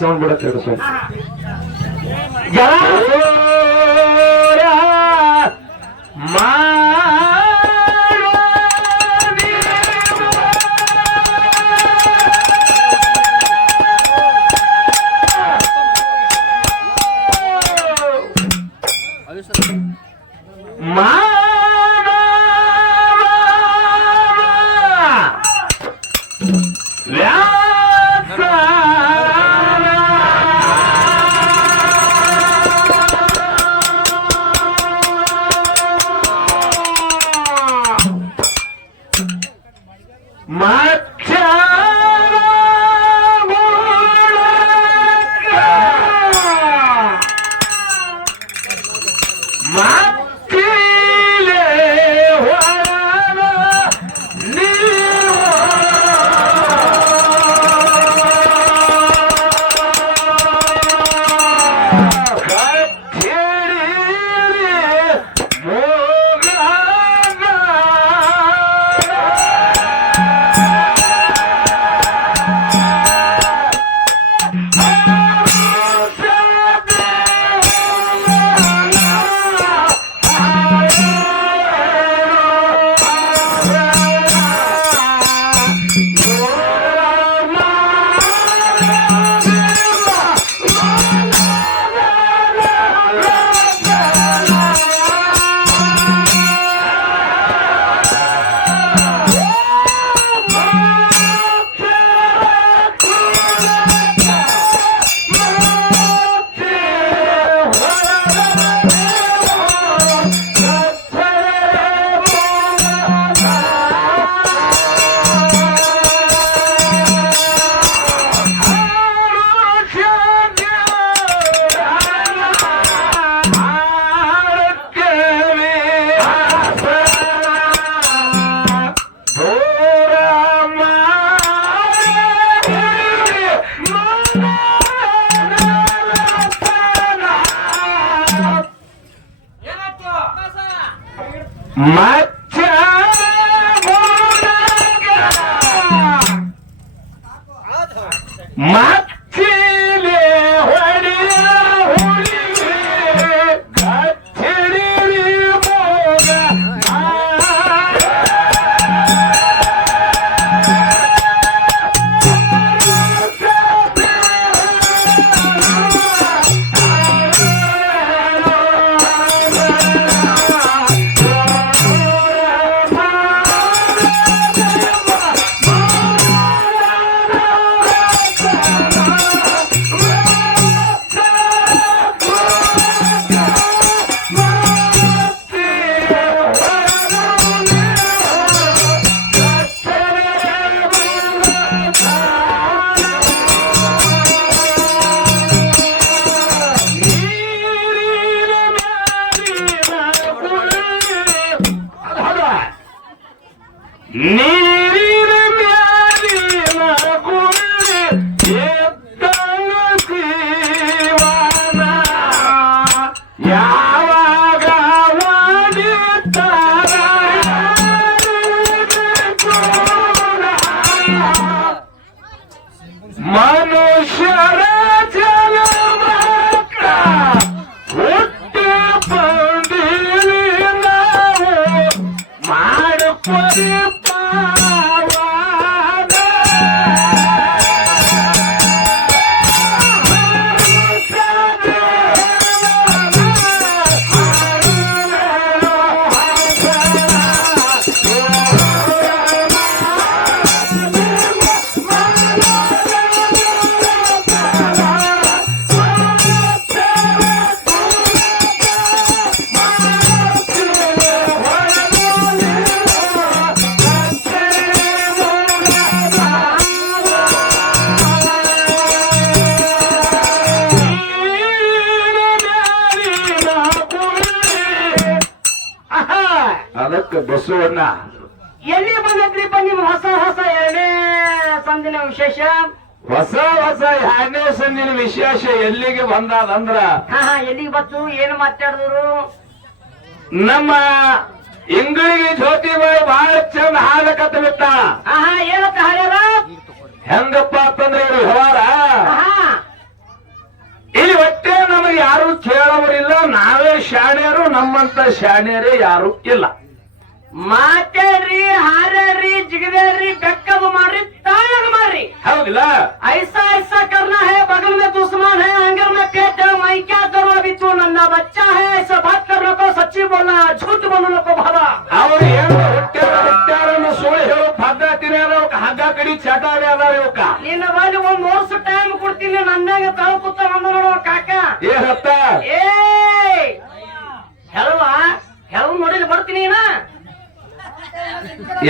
Sound ಬಿಡತ್ತೆ ಇಡು ಬಸವಣ್ಣ ಎಲ್ಲಿ ಬಂದೈತ್ರಿಪ್ಪ ನಿಮ್ ಹೊಸ ಹೊಸ ಎರಡನೇ ಸಂದಿನ ವಿಶೇಷ? ಹೊಸ ಹೊಸ ಎರಡನೇ ಸಂದಿನ ವಿಶೇಷ ಎಲ್ಲಿಗೆ ಬಂದಾದಂದ್ರ? ಹಾ ಹಾ ಎಲ್ಲಿಗೆ ಬತ್ತು ಏನು ಮಾತಾಡಿದ್ರು? ನಮ್ಮ ಇಂಗಳಿಗೆ ಜ್ಯೋತಿಬಾಯಿ ಬಹಳ ಚಂದ ಹಾಡಕತ್ತ ಬಿಟ್ಟ ಹಾ ಹಾ ಏನಂತ ಹಾಡ್ಯಾರ? ಹೆಂಗಪ್ಪ ಅಂತಂದ್ರೆ ಇವರು ವ್ಯವಹಾರ ಆಹಾ. ಇಲ್ಲಿ ಒಟ್ಟೆ ನಮಗೆ ಯಾರು ಕೇಳೋರಿಲ್ಲ ನಾವೇ ಶಾಣ್ಯರು ನಮ್ಮಂತ ಶಾಣ್ಯರೇ ಯಾರು ಇಲ್ಲ. ಮಾತೇರಿ ಹಾರೇರಿ ಜಿಗದೇರಿ ಬೆಕ್ಕದು ಮಾಡ್ರಿ ತಾಳಗ ಮಾಡ್ರಿ. ಹೌದಿಲ್ಲ? ಐಸಾ ಐಸಾ ಕರ್ನಾ ಹೇ ಬಗಲ್ ಮೇ ದುಶ್ಮನ್ ಹೇ ಅಂಗರ್ ಮೇ ಪೇಟ್ ಹೇ ಮೈ ಕ್ಯಾ ಕರೋ ಅಭಿ ನನ್ನ ಬಚ್ಚಾ ಹೇ ಐಸಾ ಬಾತ್ ಕರ್ ಲೋಕೋ ಸಚ್ಚಿ ಬೋಲ್ನಾ ಝೂಟ್ ಬೋಲು ಲೋಕೋ ಭಾವ. ಅವ್ರು ಏನು ಹುಟ್ಟ್ಯಾರ ಹುಟ್ಟ್ಯಾರ ಅನ್ನೋ ಹೇಳೋ ಭಾಗ ತಿರ್ಯಾರ ಅವ್ಕ ಹಗ್ಗ ಕಡಿ ಚಟಾಡ ಅದಾರ ಇವಕ್ಕ ನಿನ್ನ ಬಳಿ ಒಂದ್ ವರ್ಷ ಟೈಮ್ ಕೊಡ್ತೀನಿ ನನ್ನಾಗ ತಾವು ಕೂತ ಬಂದ ನೋಡೋ ಕಾಕ. ಏ ಹತ್ತ ಏ ಹೇಳುವ ಹೇಳುವ ನೋಡಿಲ್ಲ ಬರ್ತೀನಿ ನಾ.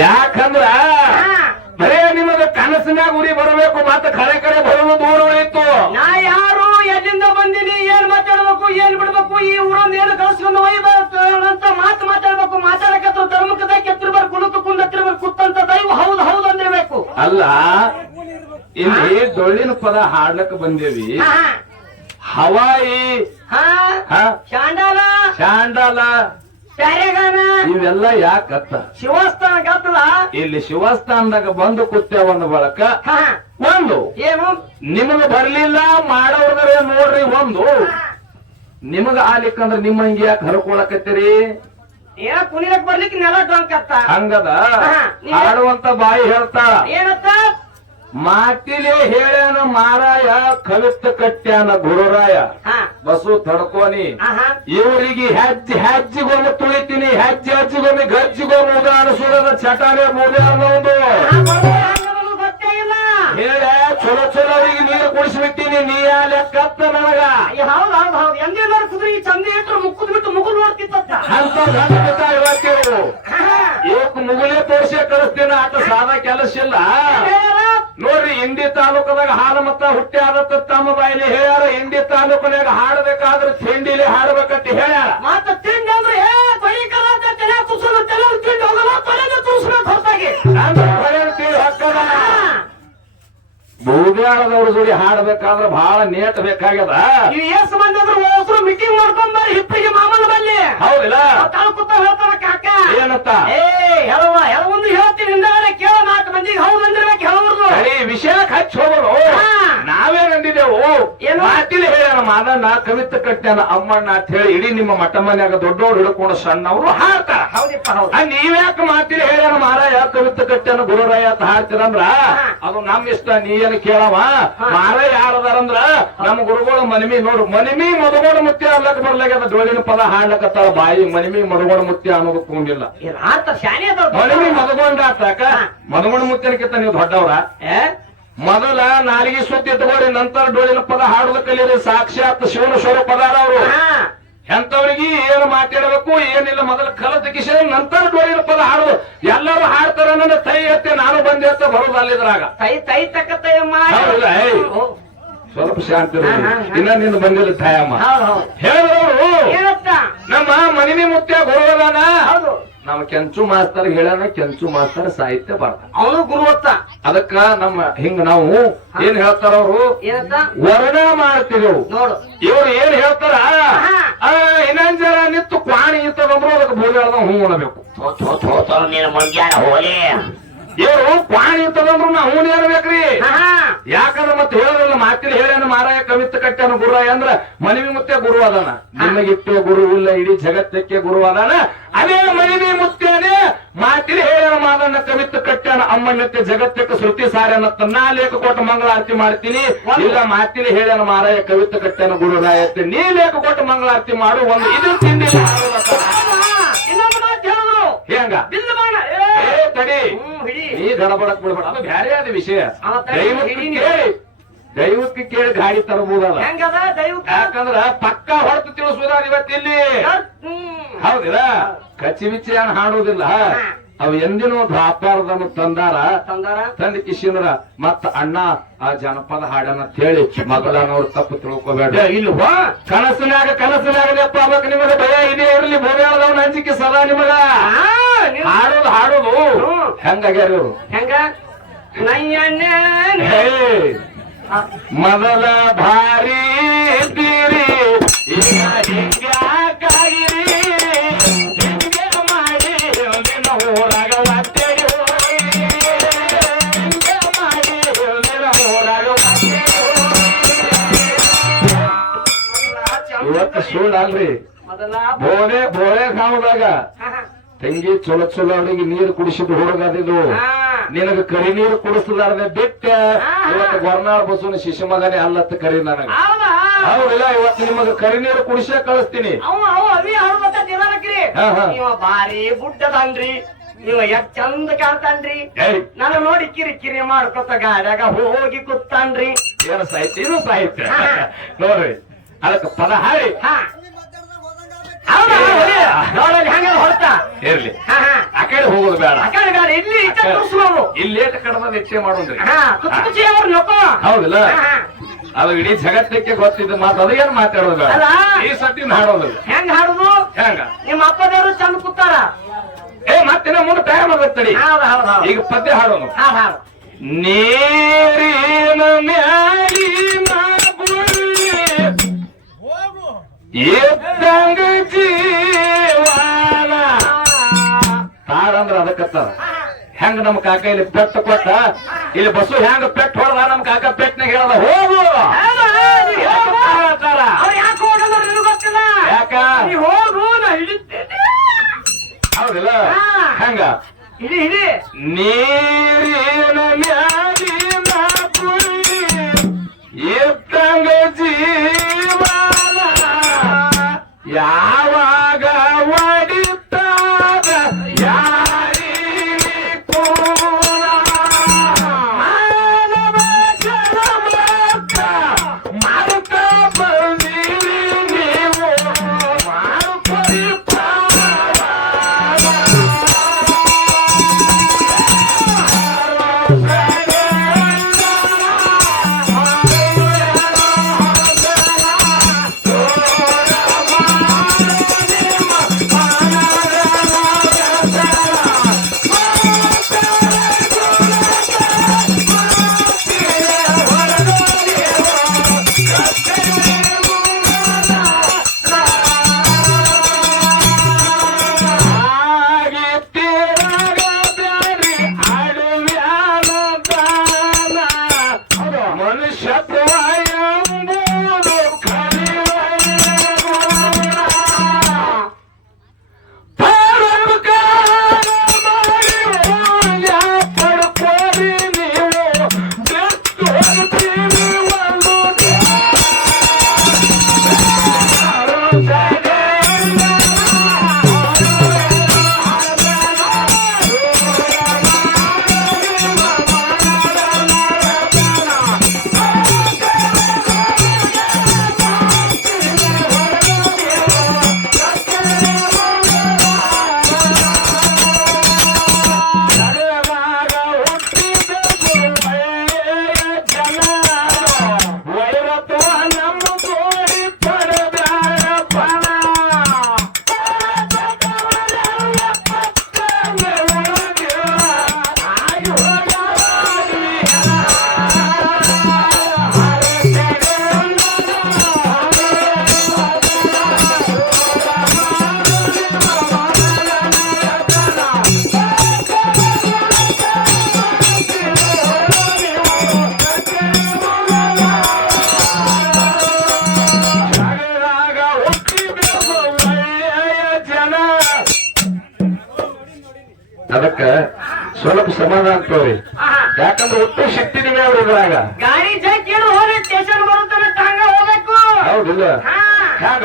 ಯಾಕಂದ್ರ ಬರೇ ನಿಮಗ ಕನಸಿನಾಗ ಉರಿ ಬರಬೇಕು ಮತ್ತೆ ಕರೆ ಕರೆ ಬರೋದು ದೂರ ಉಳಿತು ನಾ ಯಾರು ಎಲ್ಲಿಂದ ಬಂದಿನಿ ಏನ್ ಮಾತಾಡ್ಬೇಕು ಏನ್ ಬಿಡ್ಬೇಕು ಈ ಊರೊಂದ್ ಏನು ಕಳ್ಸ್ಕೊಂಡು ಹೋಯ್ ಅಂತ ಮಾತು ಮಾತಾಡ್ಬೇಕು ಮಾತಾಡಕತ್ರ ಧರ್ಮಕ್ಕದ ಬರ್ ಕುಳಿತು ಕುಂದ ಬರ್ ಕುತ್ತಂತ ದೈವ ಹೌದು ಹೌದು ಅಂದಿರ್ಬೇಕು. ಅಲ್ಲ ಇಲ್ಲಿ ಡೊಳ್ಳಿನ ಪದ ಹಾಡ್ಲಕ್ ಬಂದೇವಿ. ಹವಾಯಿ. ಹಾ, ಹ, ಶಾಂಡಾಲ. ಶಾಂಡಲ. ಇವೆಲ್ಲ ಯಾಕತ್ತ ಶಿವಸ್ಥಾನ ಗದ್ದಲ? ಇಲ್ಲಿ ಶಿವಸ್ಥಾನದಾಗ ಬಂದು ಕೂತೇವ ಒಂದ್ ಬಳಕ. ಒಂದು. ಏನು? ನಿಮಗ ಬರ್ಲಿಲ್ಲ ಮಾಡೋದ್ರ ನೋಡ್ರಿ ಒಂದು. ನಿಮಗ ಆಲಿಕ್ಕಂದ್ರ ನಿಮ್ಮ ಹಂಗೆ ಯಾಕೆ ಹರ್ಕೊಳಕತ್ತೀರಿ? ಏನ ಕುಣಿಲಕ್ ಬರ್ಲಿಕ್ಕೆ ನೆಲ ಡೊಂಕತ್ತ ಹಂಗದ. ಹಾಡುವಂತ ಬಾಯಿ ಹೇಳ್ತಾ ಏನತ್ತ? ಮಾತಿಲೆ ಹೇಳ್ಯಾನ ಮಾರಾಯ ಕವಿತ ಕಟ್ಟ್ಯಾನ ಗುರುರಾಯ. ಬಸು ತಡ್ಕೋನಿ. ಇವರಿಗೆ ಹೆಜ್ಜೆ ಹೆಜ್ಜಿಗೊಮ್ಮೆ ತುಳಿತೀನಿ ಹೆಜ್ಜೆ ಹಜ್ಜಿಗೊಮ್ಮೆ ಗಜ್ಜಿಗೊಮ್ಮೆ ಉದಾಹರಣೆ ಸುರದ ಚಟಾನೆ ಮೂಲೆ ಅನ್ನೋದು. ಹೇಳ ಚಲೋ ಚಲೋ ಅವರಿಗೆ ನೀರು ಕುಡಿಸ್ಬಿಟ್ಟಿನಿ ನೀ ಆ ಲೆಕ್ಕತ್ತ ನನಗ. ಹೌದ್ ಹೌದ್ ಹೌದ್. ಎಂದೇನಾರು ಕುದುರೆ ಚಂದ ಇಟ್ರು ಮುಕ್ಕದ್ ಬಿಟ್ಟು ಮುಗುಲ್ ನೋಡ್ತಿತ್ತ ಅಂತ. ಇವತ್ತು ಮುಗುಲೇ ತೋರ್ಸೇ ಕಳಿಸ್ತೀನ ಆಟ ಸಾದಾ ಕೆಲಸ ಇಲ್ಲ. ಇಂಡಿ ತಾಲೂಕದಾಗ ಹಾಲು ಮತ್ತ ಹುಟ್ಟಿ ಆದತ್ತ ತಮ್ಮ ಬಾಯಿಲಿ ಹೇಳ್ಯಾರ ಇಂಡಿ ತಾಲೂಕಿನಾಗ ಹಾಡಬೇಕಾದ್ರೆ ತಿಂಡಿಲಿ ಹಾಡಬೇಕಂತ ಹೇಳ್ಯಾರ. ಮತ್ತ ತಿಂಡಿ ಅಂದ್ರೆ ಭೂಗ್ಯಾಳದವ್ರ ಜೋಡಿ ಹಾಡ್ಬೇಕಾದ್ರೆ ಬಹಳ ನೇತ ಬೇಕಾಗ್ಯದ. ಏಸ್ ಮಂದಿ ಅಂದ್ರೆ ಮೀಟಿಂಗ್ ಮಾಡ್ಕೊಂಡ್ ಬರ್ರಿ ಹಿಪ್ಪಿಗೆ ಮಾಮನ ಬಲ್ಲಿ. ಹೌದಿಲ್ಲ? ಹೇಳ್ತಾರ ಏನತ್ತ? ಏ ಎಲ್ಲ ಒಂದು ಹೇಳ್ತೀನಿ ಹಿಂದಗಡೆ ಕೇಳ ನಾಲ್ಕು ಮಂದಿಗೆ ಹೌದು ಅಂದಿರ್ಬೇಕು ಹೇಳೋರ್ದು ಸರಿ ವಿಷಯಕ್ಕೆ ಹಚ್ಚಿ ಹೋಗೋರು ಹಾ. ನಾವೇ ನಂದಿದೆವು ಏನು? ಮಾತಿಲಿ ಹೇಳ್ಯಾನ ಮಾದಣ್ಣ ಕವಿತ ಕಟ್ಟ್ಯಾನ ಅಮ್ಮಣ್ಣ ಅಂತ ಹೇಳಿ ಇಡೀ ನಿಮ್ಮ ಮಠ ಮನ್ಯಾಗ ದೊಡ್ಡವ್ರು ಹಿಡ್ಕೊಂಡು ಸಣ್ಣವರು ಹಾಡ್ತಾರ. ಹೌದಪ್ಪ ನೀವ್ಯಾಕ ಮಾತಿಲಿ ಹೇಳ್ಯಾನ ಮಾರಾಯ ಕವಿತ ಕಟ್ಟ್ಯಾನ ಗುರುರಾಯ ಅಂತ ಹಾಡ್ತೀರಂದ್ರ? ಅದು ನಮ್ ಇಷ್ಟ ನೀ ಏನು ಕೇಳವ? ಮಾರಾಯ ಯಾರದಾರಂದ್ರ ನಮ್ ಗುರುಗಳ ಮನಿಮಿ ನೋಡು ಮನಿಮಿ ಮದುಗೋಡ ಮುತ್ಯ ಅಲ್ಲಕ್ ಬರ್ಲಾಗ್ಯದ ಡೋಳಿನ ಪದ ಹಾಡ್ಲಕತ್ತಾಳ ಬಾಯಿ ಮನಿಮಿ ಮದುಗೋಡ ಮುತ್ಯ ಅನ್ನೋದು ಕೂಂಗಿಲ್ಲ. ಮನಿಮಿ ಮದಗೊಂಡ ಮದಗೊಂಡ ಮುತ್ಯನಕ್ಕಿಂತ ನೀವು ದೊಡ್ಡವ್ರ? ಏ? ಮೊದಲ ನಾಲಿಗೆ ಸುದ್ದಿ ತಗೋರಿ ನಂತರ ಡೋಳಿನ ಪದ ಹಾಡುದ ಕಲೀರಿ ಸಾಕ್ಷಾತ್ ಶಿವನ ಸ್ವರೂಪ ಅವರು. ಎಂತವ್ರಿಗೆ ಏನು ಮಾತಾಡಬೇಕು ಏನಿಲ್ಲ ಮೊದಲು ಕಲತ ಕಿಶನ್ ನಂತರ ಡೋಳಿನ ಪದ ಹಾಡುದು. ಎಲ್ಲರೂ ಹಾಡ್ತಾರ ನನ್ನ ತೈ ಎತ್ತೆ ನಾನು ಬಂದೆ ಅಂತ ಬರೋದು ಅಲ್ಲಿದ್ರಾಗ. ತೈ ತೈ ತಕ್ಕ. ಸ್ವಲ್ಪ ಶಾಂತಿ. ಇನ್ನ ನಿನ್ನ ಬಂದಿಲ್ಲ ತಾಯಮ್ಮ. ಹೇಳಿದವರು ನಮ್ಮ ಮನಿನಿ ಮುತ್ಯ ಗುರುವದಾನ ಹೌದು. ನಮ್ಮ ಕೆಂಚು ಮಾಸ್ತರ್ ಹೇಳ್ಯಾನ ಕೆಂಚು ಮಾಸ್ತರ್ ಸಾಹಿತ್ಯ ಬರ್ತಾನ ಅವನು ಗುರುವತ್ತ. ಅದಕ್ಕ ನಮ್ಮ ಹಿಂಗ ನಾವು ಏನ್ ಹೇಳ್ತಾರ ಅವರು? ವರ್ಣ ಮಾಡ್ತಿದ್ದೆವು ನೋಡು. ಇವ್ರು ಏನ್ ಹೇಳ್ತಾರ? ಆ, ಇನ್ನೊಂದ್ ಜರ ನಿತ್ತು ಕ್ವಾಣಿ ಇತ್ತದಂದ್ರು ಅದಕ್ಕೆ ಭೂಮಿ ಹೇಳ್ದ ಥೋ ಮುಂಜಾನೆ ಹೋಲಿ. ಇವ್ರು ಕ್ವಾಣಿ ಇತ್ತದಂದ್ರು ನಾ ಹೂನ್ ಹೇಳ್ಬೇಕ್ರಿ. ಯಾಕಂದ್ರ ಮತ್ತೆ ಹೇಳೋದಿಲ್ಲ ಮಾತಿನ ಹೇಳ್ಯಾನ ಮಾರಾಯ ಕವಿತ್ ಕಟ್ಟ್ಯಾನ ಗುರುರಾಯ ಅಂದ್ರ ಮನವಿ ಮುತ್ತೆ ಗುರು ಅದಾನ. ನಿಮಗಿಟ್ಟೆ ಗುರು ಇಲ್ಲ ಇಡೀ ಜಗತ್ತಕ್ಕೆ ಗುರು ಅದಾನ. ಅದೇ ಮನಿವಿ ಮುತ್ತೇನೆ ಮಾತಿನ ಹೇಳ್ಯಾನ ಮಾದನ್ನ ಕವಿತ್ ಕಟ್ಟ್ಯಾನ ಅಮ್ಮಣ್ಣಕ್ಕೆ ಜಗತ್ತಕ್ಕೆ ಶ್ರುತಿ ಸಾರ್ಯಾನತ್ತ ನಾ ಲೇಖ ಕೊಟ್ಟು ಮಂಗಳಾರತಿ ಮಾಡ್ತೀನಿ. ಇಲ್ಲ ಮಾತಿನ ಹೇಳ್ಯಾನ ಮಾರಾಯ ಕವಿತ್ ಕಟ್ಟ್ಯಾನ ಗುರುರಾಯತ್ತೆ ನೀ ಲೇಖ ಕೊಟ್ಟು ಮಂಗಳಾರತಿ ಮಾಡು ಒಂದು ಇದು ತಿಂಡಿ ಹೆಂಗ? ತಡಿ. ನೀ ಗಡಬಡಕ್ ಬಿಡ್ಬೇಡ. ಅದು ಬ್ಯಾರೆ ಆದ ವಿಷಯ. ದೈವಕ್ಕೆ ಕೇಳಿ. ದೈವಕ್ಕೆ ಕೇಳಿ ಗಾಡಿ ತರಬಹುದಲ್ಲ ಹೆಂಗದ? ದೈವಕ್ಕ? ಯಾಕಂದ್ರ ಪಕ್ಕ ಹೊರತು ತಿಳಿಸುವುದಾರ ಇವತ್ತಿಲ್ಲಿ. ಹೌದಿಲ್ಲ? ಕಚ್ಚಿ ಬಿಚ್ಚಿ ಏನ್ ಹಾಡುವುದಿಲ್ಲ ಅವು ಎಂದಿನೂ ದ್ವಾಪಾರದನ್ನು ತಂದಾರ. ತಂದಾರ? ತಂದ ಕಿಶಿಂದ್ರ ಮತ್ತ ಅಣ್ಣ ಆ ಜನಪದ ಹಾಡನ್ನ ಅಂತ ಹೇಳಿ ಮಗಳನ್ನವ್ರು ತಪ್ಪು ತಿಳ್ಕೊಬೇಡ. ಇಲ್ವಾ ಕನಸಿನಾಗ ಕನಸಿನಾಗಲಪ್ಪ ಅವಾಗ ನಿಮಗೆ. ಭಯ ಇದೆ ಇರಲಿ. ಭೂಮಿಯಾಳದವನ ನಂಜಿಕೆ ಸದಾ ನಿಮಗ. ಹಾಡೋದು ಹಾಡೋದು. ಹೆಂಗಾಗ್ಯಾರ? ಇವ್ರು ಹೆಂಗ ನಯ್ಯಣ್ಣ ಮೊದಲ ಭಾರಿ ಇದ್ದೀರಿ ಬೋಳೆ ಬೋಳೆ ಹಾ. ತಂಗಿ ಚಲೋ ಚಲೋ ಅವರಿಗೆ ನೀರು ಕುಡಿಸಿದ ಹುಡುಗದಿದು. ನಿನಗ ಕರಿ ನೀರು ಕುಡಿಸಲಾರ್ದೆ ಬಿಟ್ಟ. ಇವತ್ತು ಗೊರ್ನಾಳ್ ಬಸವನ ಶಿಶು ಮಗನೇ ಅಲ್ಲತ್ತ ಕರಿ ನನಗ. ಹೌದಾ? ಹೌದಿಲ್ಲ ಇವತ್ತು ನಿಮಗ ಕರಿ ನೀರು ಕುಡಿಸೇ ಕಳಿಸ್ತೀನಿ. ಬಾರಿ ಬುಡ್ಡದನ್ರಿ ನೀವು ಎಷ್ಟ್ ಚಂದ ಕಾಣ್ತಾನ್ರಿ ನನ್ನ ನಾನು ನೋಡಿ ಕಿರಿ ಕಿರಿ ಮಾಡ್ಕೊತ ಗಾಡ್ಯಾಗ ಹೋಗಿ ಕೂತಾನ್ರಿ. ಏನು ಸಾಹಿತ್ಯ ಇದು ಸಾಹಿತ್ಯ. ನೋಡ್ರಿ ಅದಕ್ಕೆ ಪದ ಹಾಡಿ. ಇರ್ಲಿ. ಹಾ ಹಾ. ಆ ಕಡೆ ಹೋಗೋದು ಬೇಡ. ಆ ಕಡೆ ಗಾಡಿ ಇಲ್ಲಿ ಇಟ್ಟ ತೋರ್ಸ್ಬೋದು ಇಲ್ಲೇಟ ಕಡದ ಹೆಚ್ಚೆ ಮಾಡೋದ್ರಿ ಹಾ ಕುಚ್ಚು ಕುಚ್ಚಿ ಅವ್ರ ನೊಕೋ ಹೌದಿಲ್ಲ. ಅದು ಇಡೀ ಜಗತ್ತಕ್ಕೆ ಗೊತ್ತಿದ್ದ ಮಾತು. ಅದು ಏನ್ ಮಾತಾಡೋದು ಬೇಡ? ಈ ಸತ್ತಿನ ಹಾಡೋದು. ಹೆಂಗ್ ಹಾಡುದು? ಹೆಂಗ? ನಿಮ್ಮ ಅಪ್ಪದವರು ಚಂದ ಕೂತಾರ. ಏ ಮತ್ತಿನ ಮುಂದೆ ಟೈಮ್ ಆಗತ್ತಡಿ ಹೌದ್ ಹೌದ್ ಹೌದ್. ಈಗ ಪದ್ಯ ಹಾಡೋದು ನೀರಿನ ಮ್ಯಾಲಿನ ಎದ್ದಂಗ ಜೀವನ ತಾಳಂದ್ರ ಅದಕ್ಕತ್ತಾರ ಹೆಂಗ ನಮ್ ಕಾಕ ಇಲ್ಲಿ ಪೆಟ್ಟು ಕೊಟ್ಟ? ಇಲ್ಲಿ ಬಸ್ಸು ಹೆಂಗ ಪೆಟ್ಟು ಹೊಡೆದ? ನಮ್ ಕಾಕ ಪೆಟ್ನಾಗ ಹೇಳದ ಹೋಗು! ಯಾಕೆ ಹೌದಿಲ್ಲ. ಹೆಂಗ? ಇಡಿ ಇಡಿ ನೀರಿನ ಮ್ಯಾಲಿನ ಗುಳ್ಳಿ ಎದ್ದಂಗ ಜೀವನ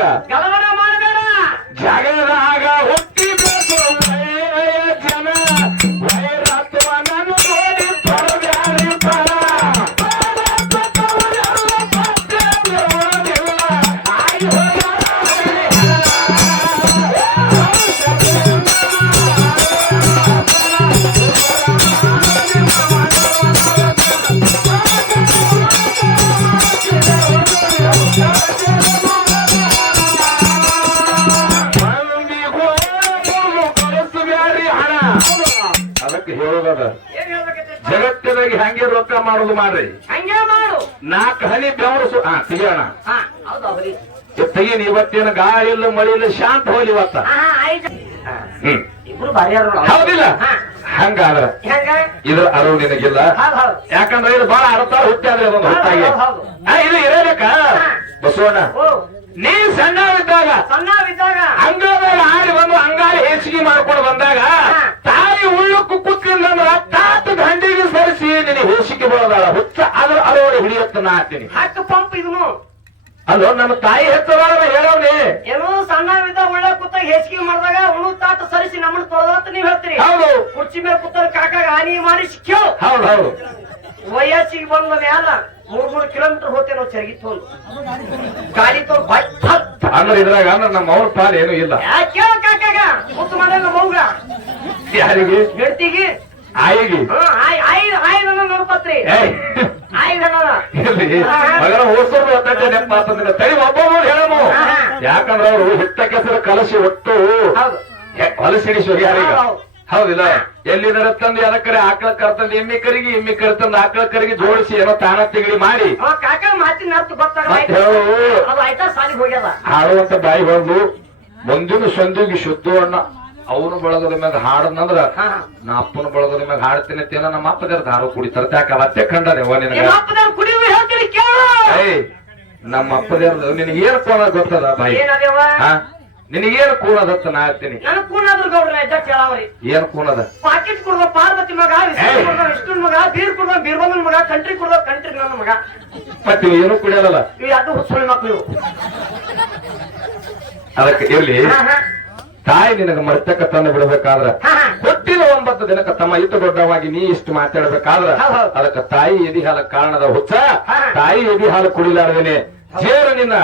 ಹ್ಯಾಗ ಮಾಡೋದು ಮಾಡ್ರಿ. ಹಂಗೆ ಮಾಡು. ನಾಲ್ಕು ಹನಿ ಬೆವರು ಸು ಹಾ ತೆಗಿಯೋಣ. ಹಾ ಹೌದಾ ತೆಗೀನಿ ಇವತ್ತೇನು ಗಾಳಿ ಇಲ್ಲ ಮಳಿ ಇಲ್ಲ ಶಾಂತ ಹೋಗ್ಲಿ ಇವತ್ತ. ಹಾ ಆಯ್ತು. ಹಾ, ಹ್ಮ್. ಇಬ್ರು ಭಾರಿ ಅವ್ರು ಹೌದಿಲ್ಲ? ಹಾ. ಹಂಗಾದ್ರ ಹೆಂಗ? ಇದ್ರ ಅರಿವು ನಿನಗಿಲ್ಲ? ಹೌದ್ ಹೌದು. ಯಾಕಂದ್ರೆ ಇದು ಬಹಳ ಅರ್ಥ ಹುಟ್ಟಾದ್ರೆ ಅದೊಂದು ಹುಟ್ಟಾಗಿ. ಹೌದು, ಹೌದು. ಆ, ಇದು ಇರಬೇಕ? ಬಸವಣ್ಣ ಓ. ನೀ ಸಣ್ಣವಿದ್ದಾಗ ಇದ್ದಾಗ ಸಣ್ಣವಿದ್ದಾಗ. ಅಂಗಳದಾಗ ಆಡಿ ಬಂದು ಅಂಗಾಲ ಹೆಚ್ಚಿಗೆ ಮಾಡ್ಕೊಂಡು ಬಂದಾಗ ತಾಯಿ ಉಳ್ಳಕ್ಕೂ ಕೂತಿಲ್ಲಂದ್ರ ತಾತ ದಂಡಿಗೆ ಸರಿಸಿ ಹೇಸಿಗೆ ಬರೋದಾಳ ಹುಚ್ಚ ಅದ್ರ ಅದರೊಳಗೆ ಹಿಡಿಯತ್ತ ನಾ ಹಾಕ್ತೀನಿ ಹತ್ತು ಪಂಪ್ ಇದನು ಅಲ್ಲೋ ನಮ್ಮ ತಾಯಿ ಹೆತ್ತವಾಳ ಹೇಳವ್ನಿ. ಏನೋ ಸಣ್ಣವಿದ್ದ ಒಳ್ಳೆ ಕೂತ ಹೆಚ್ಚಿಗೆ ಮಾಡಿದಾಗ ಉಳು ತಾಟ ಸರಿಸಿ ನಮ್ಮನ್ನ ತೊಳೆದಂತ ನೀವ್ ಹೇಳ್ತೀರಿ. ಹೌದು. ಕುರ್ಚಿ ಮೇಲೆ ಕೂತ ಕಾಕಾಗ ಹಾನಿ ಮಾಡಿ ಸಿಕ್ಕೋ ಹೌದು ಹೌದು. ವಯಸ್ಸಿಗೆ ಬಂದ ಮ್ಯಾಲ ಮೂರ್ ಮೂರ್ ಕಿಲೋಮೀಟರ್ ಹೋತೇನೋ ಚರಗಿ ತೊಂದು ಗಾಡಿ ತೊಗೊಂಡು. ಅಂದ್ರೆ ಇದ್ರಾಗ ಅಂದ್ರೆ ನಮ್ಮ ಅವ್ರ ಪಾಲ್ ಏನು ಇಲ್ಲ. ಯಾಕೆ ಕೇಳ ಕಾಕಾಗ? ಮುತ್ತು ಮನೆಯಲ್ಲ ಮೌಗ ಯಾರಿಗೆ? ಹೆಡ್ತಿಗೆ? ಆಯಿಗೆ ನೋಡ್ಪತ್ರಿ ಮಗನ ಹೋಸೋದು ಒತ್ತಟ್ಟೆ ನೆಪ್ಪ ಅಂತಂದ್ರೆ ತಡಿ ಒಬ್ಬೊಬ್ಬರು ಯಾಕಂದ್ರೆ ಅವರು ಹಿಟ್ಟ ಕೆಸರು ಕಲಸಿ ಒಟ್ಟು ಹೊಲಸಿಡಿಸುವ ಯಾರಿಗೆ ಹೌದು. ಹೌದಿಲ್ಲ? ಎಲ್ಲಿದರ ತಂದು ಅದಕ್ಕರೆ ಆಕಳ ಕರ್ತಂದು ಎಮ್ಮಿ ಕರಿಗೆ ಎಮ್ಮಿ ಕರ್ತಂದು ಆಕಳ ಕರಿಗೆ ಜೋಡಿಸಿ ಏನೋ ತಾನ ತಿಗಡಿ ಮಾಡಿ. ಅವ ಕಾಕ ಮಾತಿನ ಅರ್ಥ ಗೊತ್ತಾಗ ಮತ್ತೆ ಹೇಳು. ಅದು ಆಯ್ತಾ? ಸಾಲಿಗೆ ಹೋಗ್ಯದ? ಹಾಡುವಂತ ಬಾಯಿ ಬಂದು ಮುಂದಿನ ಸಂದಿಗೆ ಶುದ್ಧ ಅಣ್ಣ ಅವನು ಬಳಗದ ಮ್ಯಾಗ ಹಾಡನಂದ್ರ ನಾ ಅಪ್ಪನ ಬಳಗದ ಮ್ಯಾಗ ಹಾಡ್ತೀನಿ ತೇನ ನಮ್ಮ ಅಪ್ಪದರ ದಾರು ಕುಡಿತಾರ. ಯಾಕ ಅವತ್ತೆ ಕಂಡ ಕೇಳು. ಏಯ್ ನಮ್ಮ ಅಪ್ಪದೇವ್ರದ್ದು ನಿನಗೆ ಏನ್ ಕೋಣ ಗೊತ್ತದ ಬಾಯಿ? ನಿನಗೇನು ಕೂಣದತ್ತ ನಾ ಹೇಳ್ತೀನಿ. ಏನ್ ಕೂಣದ ಪಾಕೆಟ್ ಕೊಡ್ದ ಪಾರ್ವತಿ ಮಗ ವಿಷ್ಣು ಮಗ ಬೀರ್ ಕುಡ್ದ ಬೀರ್ಬಂಗನ್ ಮಗ ಕಂಟ್ರಿ ಕೊಡ್ದ ಕಂಟ್ರಿ ನನ್ನ ಮಗ. ಮತ್ತೆ ಏನು ಕುಡಿಯೋದಲ್ಲ ಅದು ಹುಚ್ಚುಳಿ ಮಕ್ಕಳು. ಅದಕ್ಕೆ ಇರ್ಲಿ. ತಾಯಿ ನಿನಗ ಮರ್ತಕ ತಂದು ಬಿಡಬೇಕಾದ್ರ ಗೊತ್ತಿಲ್ಲ. ಹುಟ್ಟಿದ ಒಂಬತ್ತು ದಿನಕ್ಕ ತಮ್ಮ ಇತ್ತು ದೊಡ್ಡವಾಗಿ ನೀ ಇಷ್ಟು ಮಾತಾಡಬೇಕಾದ್ರ ಅದಕ್ಕೆ ತಾಯಿ ಎದಿ ಹಾಲ ಕಾರಣದ ಹುಚ್ಚ. ತಾಯಿ ಎದಿ ಹಾಲು ಕುಡಿಲಾರ್ದೇನೆ ಜೇರು ನಿನ್ನ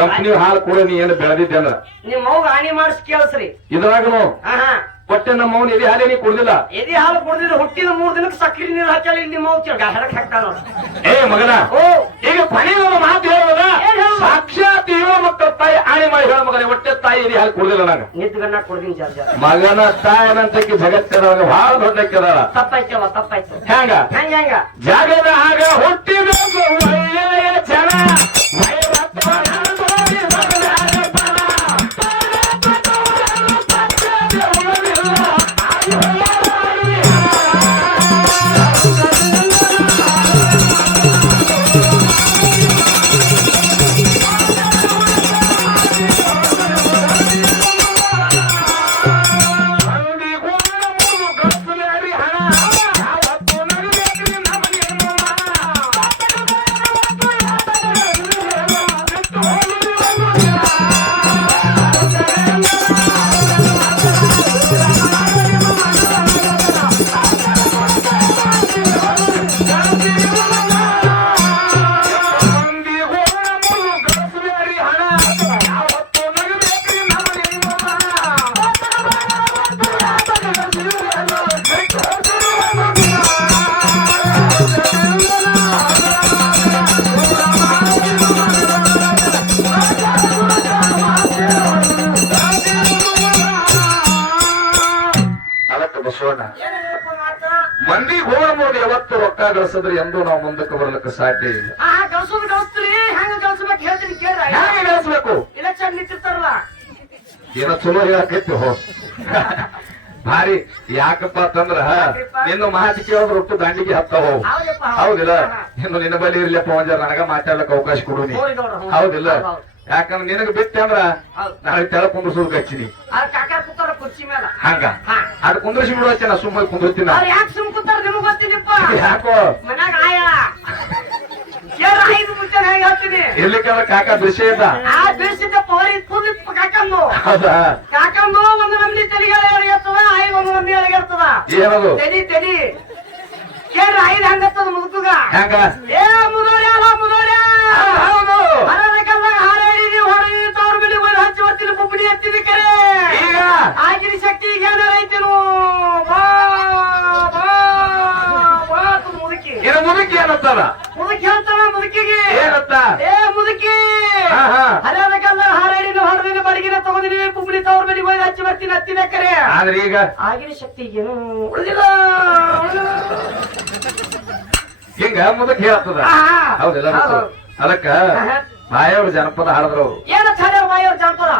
ಕಂಪ್ನಿ ಹಾಲು ಕೂಡ ನೀ ಏನು ಬೆಳೆದಿದ್ದೆ ಅಂದ್ರ. ನಿಮ್ ಮೌಗ ಹಾನಿ ಮಾಡಿಸ್ ಕೇಳಿಸ್ರಿ. ಇದ್ರಾಗನು ಹೊಟ್ಟೆ ನಮ್ಮ ಅವನು ಎದಿ ಹಾಲೇ ನೀ ಕುಡ್ದಿಲ್ಲ. ಎದಿ ಹಾಲು ಕುಡ್ದಿಲ್ಲ ಹುಟ್ಟಿದ ಮೂರ್ ದಿನಕ್ಕೆ ಸಕ್ಕರೆ ನೀರು ಹಚ್ಚಲಿ ಇಲ್ಲಿ ಮೌ ಹೆಡಕ್ ಹಾಕ್ತಾಳ ನೋಡು. ಏ ಮಗನ ಓ ಈಗ ಕೊನೆ ಒಂದು ಮಾತು ಹೇಳೋದ? ಸಾಕ್ಷಾತ್ ಇವ ಮಕ್ಕಳ ತಾಯಿ ಆಣೆ ಮಾಡಿ ಹೇಳ ಮಗನ ಹೊಟ್ಟೆ ತಾಯಿ ಎದಿ ಹಾಲು ಕುಡ್ದಿಲ್ಲ ನಾನು ಮಗನ ತಾಯಿ ಜರ್ ಜರ್. ಮಗನ ತಾಯನಂತಕ್ಕೆ ಜಗತ್ತದಾಗ ಬಹಳ ದೊಡ್ಡಕ್ಕಿದಾಳ. ತಪ್ಪಾಯ್ತವ ತಪ್ಪಾಯ್ತು. ಹೆಂಗ? ಹೆಂಗ ಹೆಂಗ? ಜಗದ ಆಗ ಹುಟ್ಟಿದ ಒಳ್ಳೆಯ ಜನ. ಮಂದಿ ನೋಡಿ ಯಾವತ್ತು ರೊಕ್ಕ ಗಳಿಸಿದ್ರೆ ಎಂದೂ ನಾವು ಮುಂದಕ್ಕೆ ಬರ್ಲಿಕ್ಕೆ ಸಾಧ್ಯ ಇಲ್ಲ. ಹೆಂಗ ಗಳಿಸ್ಬೇಕು ಏನೋ ಚಲೋ ಹೇಳಕೈತಿ ಹೋ. ಭಾರಿ ಯಾಕಪ್ಪ ಅಂತಂದ್ರ ನಿನ್ನ ಮಾತು ಕೇಳಿದ್ರೆ ಒಟ್ಟು ದಾಂಡಿಗೆ ಹತ್ತವ. ಹೌದಿಲ್ಲ. ಇನ್ನು ನಿನ್ನ ಬಳಿ ಇರ್ಲಪ್ಪ ಒಂದ್ ನನಗ ಮಾತಾಡ್ಲಕ್ ಅವಕಾಶ ಕೊಡು ಹೌದು. ಹೌದಿಲ್ಲ? ಹೌದು, ಹೌದು. ಯಾಕಂದ್ರೆ ನಿನಗೆ ಬಿಟ್ಟೆ ಅಂದ್ರ. ನಾಳೆ ತೆಳ ಕುಂದ್ರಸೋದ್ ಹಚ್ಚಿನಿ. ಆ ಕಾಕ ಕೂತಾರ ಕುರ್ಚಿ ಮೇಲೆ ಹಂಗ. ಅದ್ ಕುಂದ್ರಸಿ ಬಿಡುವತ್ತೆ ನಾ ಸುಮ್ಮನೆ ಕುಂದ್ರತಿನ ಅವ್ರು ಯಾಕೆ ಸುಮ್ ಕೂತಾರ ನಿಮಗ್ ಗೊತ್ತಿಲ್ಲಪ್ಪ? ಯಾಕೋ? ಮನ್ಯಾಗ ಆಯ. ಕೇಳ ಐದು ಮುಂಚೆ ಹೆಂಗ ಹೇಳ್ತೀನಿ ಕಾಕ ದೃಶ್ಯ ಇದ್ದ. ಆ ಪಾರಿ ಕೂದಿತ್ತು ಕಾಕಂದು. ಹೌದಾ? ಕಾಕಂದು ಒಂದು ನಮ್ನಿ ತೆಲಿಗೆ ಎಳಗಿರ್ತದ ಆಯಿ ಒಂದು ನಮ್ನಿ ಎಳಗಿರ್ತದ ಏನದು? ತೆಲಿ ತೆಲಿ. ಕೇಳ್ರಿ ಐದು ಹಂಗತ್ತದ ಮುದುಕುಗ ಹೆಂಗ ಏ ಮುದೋಳ್ಯ ಅಲ್ಲ ಮುದೋಳ್ಯ. ಹೌದು. ಹಚ್ಚಿ ಬುಬ್ಬಡಿ ಎತ್ತಿದ ಕರೆ. ಈಗ? ಆಗಿನ ಶಕ್ತಿ ಈಗ ಏನಾರ ಮಾ ಬಾ ಬಾ ಬಾ ಮುದುಕಿ. ಇನ್ನು ಮುದುಕಿ ಏನತ್ತದ ಮುದುಕಿ ಹೇಳ್ತಾನ ಮುದುಕಿಗೆ. ಏನತ್ತ ಏ ಮುದುಕಿ. ಹಾ, ಹಾ. ಹರದ ಕಲ್ಲ ಹಾರ ಹಿಡಿದು ಹೊರದಿನ ಬಡಗಿನ ತಗೊಂಡಿನಿ ಬುಬ್ಬಡಿ ತವ್ರ ಬಿಳಿ ಹೋಗಿ ಹಚ್ಚಿ ಬರ್ತೀನಿ ಹತ್ತಿನ ಕರೆ. ಆದ್ರೆ ಈಗ? ಆಗಿನ ಶಕ್ತಿ ಏನು ಉಳಿದಿಲ್ಲ. ಹಿಂಗ ಮುದಕ್ ಹೇಳ್ತದ? ಹೌದಿಲ್ಲ ಹೌದು. ಅದಕ್ಕ. ಮಾಯವ್ರ ಜನಪದ ಹಾಡಿದ್ರು ಅವ್ರು ಏನ ಚಾಡ್ಯಾರ ಮಾಯವ್ರ ಜಾನಪದ?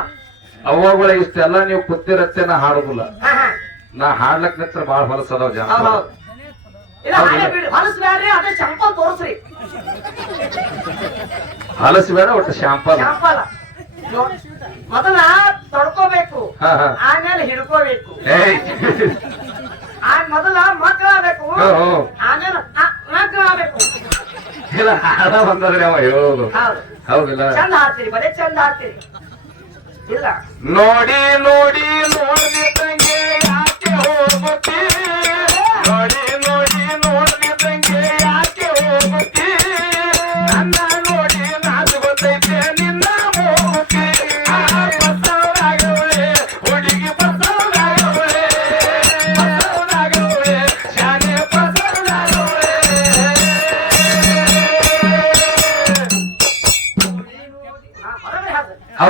ಅವಾಗಳ ಇಷ್ಟೆಲ್ಲ ನೀವು ಕುತ್ತಿರತ್ತೆ ನಾ ಹಾಡುದಿಲ್ಲ. ನಾ ಹಾಡ್ಲಕ್ ನಿತ್ರ ಬಾಳ ಹೊಲಸದವ್ ಜನ ಹೊಲಸ್ ಬ್ಯಾಡ್ರಿ ಅದೇ ಚಂಪಲ್ ತೋರಿಸ್ರಿ. ಹಲಸ ಬೇಡ ಒಟ್ಟು ಶಾಂಪಲ್. ಶಾಂಪಲ್. ಮೊದಲ ತೊಡ್ಕೋಬೇಕು. ಆಮೇಲೆ ಹಿಡ್ಕೋಬೇಕು. ಆ ಮೊದಲ ಮಕ್ಕಳಾಗಬೇಕು. ಆಮೇಲೆ ಮಕ್ಕಳಾಗಬೇಕು ಇಲ್ಲ ಹಾಡ ಬಂದದ್ರಿ ಅವ ಹೇಳೋದು. ಹೌದು. ಹೌದಿಲ್ಲ. ಚಂದ ಹಾಡ್ತೀರಿ ಬರೀ ಚಂದ ಹಾಡ್ತೀರಿ. ಇಲ್ಲ. ನೋಡಿ ನೋಡಿ ನೋಡಿದಂಗೆ ಯಾಕೆ ಹೋಗುತ್ತಿ ನೋಡಿ ನೋಡಿ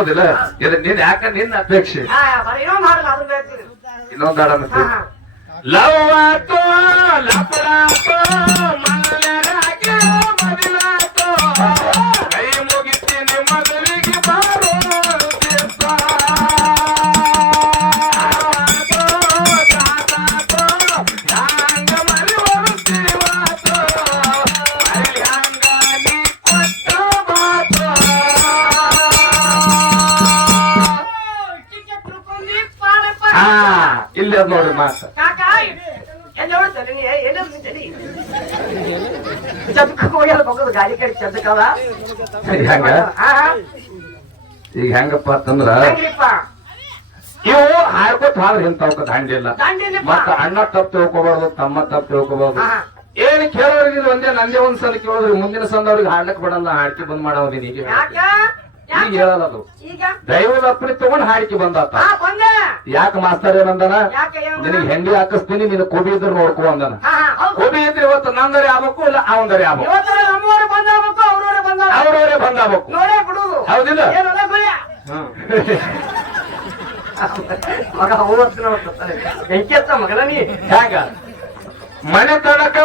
ಹಾಡು. ಹೌದಿಲ್ಲ ಇದು ನಿನ್ ಯಾಕ ನಿನ್ನ ಅಪೇಕ್ಷೆ ಇನ್ನೊಂದು ಹಾಡ. ಲವ್ ಲಪಡಾತೋ ಮದಿಲಾತೋ ಹೋಗ್ಯಾರ ಗಾಡಿ ಕಡೆ ಚದಕವ ಈಗ ಹೆಂಗಪ್ಪ ಅಂತಂದ್ರ ಇವು ಹಾಡ್ಕೊತ ಹಾದ್ರ ಇಂಥವಕ್ಕ ದಾಂಡಿಲ್ಲ ಮತ್ತ ಅಣ್ಣ ತಪ್ಪು ತಿಳ್ಕೊಬಾರ್ದು ತಮ್ಮ ತಪ್ಪು ತಿಳ್ಕೊಬಾರ್ದು. ಏನ್ ಕೇಳೋರಿಗೆ ಒಂದೇ ನಂದೇ ಒಂದ್ ಸಲ ಕೇಳೋದ್ರಿ ಮುಂದಿನ ಸಂದವ್ರಿಗೆ ಹಾಡ್ಲಕ್ ಬಿಡಲ್ಲ ಹಾಡ್ಕೆ ಬಂದ್ ಮಾಡವ್ರಿ ಈಗ ಯಾಕ? ಈಗ ಡ್ರೈವರ್ ಹೇಳಲ್ಲ ಅದು ದೈವದ ಅಪ್ಪಣೆ ತಗೊಂಡ್ ಹಾಡಿಕೆ ಬಂದಾತ. ಯಾಕೆ ಮಾಸ್ತರ್ ಏನಂದನ? ನಿನಗೆ ಹೆಂಡಿ ಹಾಕಿಸ್ತೀನಿ ನಿನ್ನ ಕೋಬಿ ಇದ್ರೆ ನೋಡ್ಕೊ ಅಂದನ. ಕೋಬಿ ಇದ್ರೆ ಇವತ್ತು ನಂದರೆ ಆಗ್ಬೇಕು ಇಲ್ಲ ಅವಂದರೆ ಆಗ್ಬೇಕು? ಅವ್ರವ್ರೆ ಬಂದಾಗ ಅವ್ರವರೇ ಬಂದಾಗಬೇಕು. ಹೌದಿಲ್ಲ? ಮಗ ಹಚ್ಚ ಮಗನ ನೀ? ಹ್ಯಾಂಗ? ಮನೆ ತನಕ